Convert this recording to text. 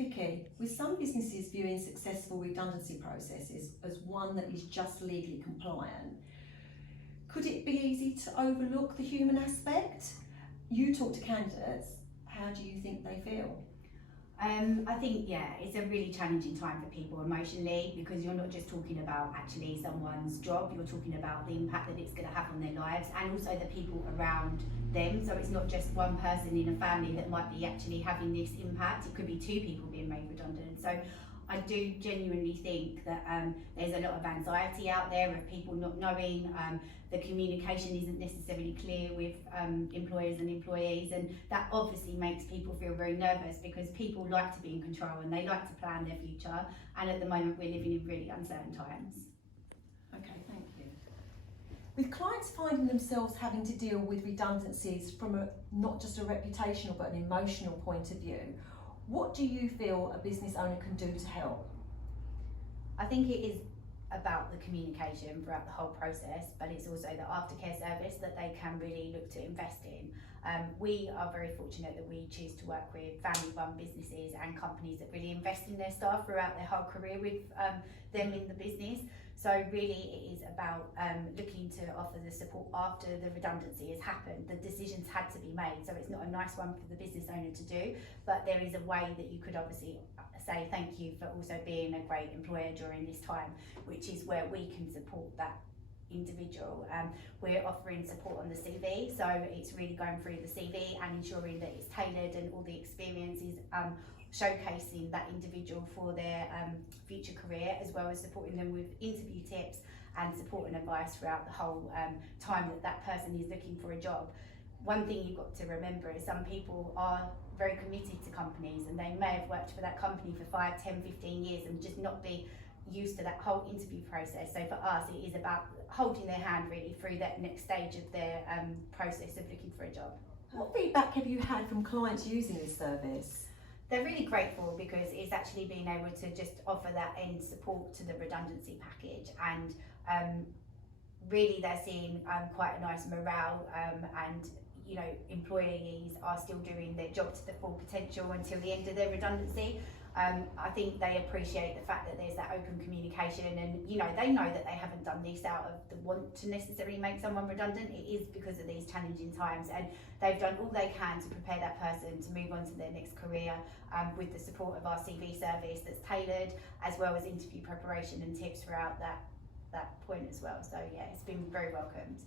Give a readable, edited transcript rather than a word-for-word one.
Vicky, with some businesses viewing successful redundancy processes as one that is just legally compliant, could it be easy to overlook the human aspect? You talk to candidates, how do you think they feel? I think, it's a really challenging time for people emotionally, because you're not just talking about actually someone's job, you're talking about the impact that it's going to have on their lives and also the people around them. So it's not just one person in a family that might be actually having this impact, it could be two people being made redundant. So I do genuinely think that there's a lot of anxiety out there of people not knowing, the communication isn't necessarily clear with employers and employees, and that obviously makes people feel very nervous, because people like to be in control and they like to plan their future, and at the moment we're living in really uncertain times. Okay, thank you. With clients finding themselves having to deal with redundancies from not just a reputational but an emotional point of view, what do you feel a business owner can do to help? I think it is about the communication throughout the whole process, but it's also the aftercare service that they can really look to invest in. We are very fortunate that we choose to work with family-run businesses and companies that really invest in their staff throughout their whole career with them in the business. So really it is about looking to offer the support after the redundancy has happened. The decisions had to be made, so it's not a nice one for the business owner to do, but there is a way that you could obviously say thank you for also being a great employer during this time, which is where we can support that individual. We're offering support on the CV, so it's really going through the CV and ensuring that it's tailored and all the experience is showcasing that individual for their future career, as well as supporting them with interview tips and support and advice throughout the whole time that that person is looking for a job. One thing you've got to remember is some people are very committed to companies, and they may have worked for that company for 5, 10, 15 years and just not be used to that whole interview process. So for us, it is about holding their hand really through that next stage of their process of looking for a job. What feedback have you had from clients using this service? They're really grateful, because it's actually being able to just offer that end support to the redundancy package, and really they're seeing quite a nice morale, and employees are still doing their job to the full potential until the end of their redundancy. I think they appreciate the fact that there's that open communication, and they know that they haven't done this out of the want to necessarily make someone redundant. It is because of these challenging times, and they've done all they can to prepare that person to move on to their next career, with the support of our CV service that's tailored, as well as interview preparation and tips throughout that point as well. So yeah, it's been very welcomed.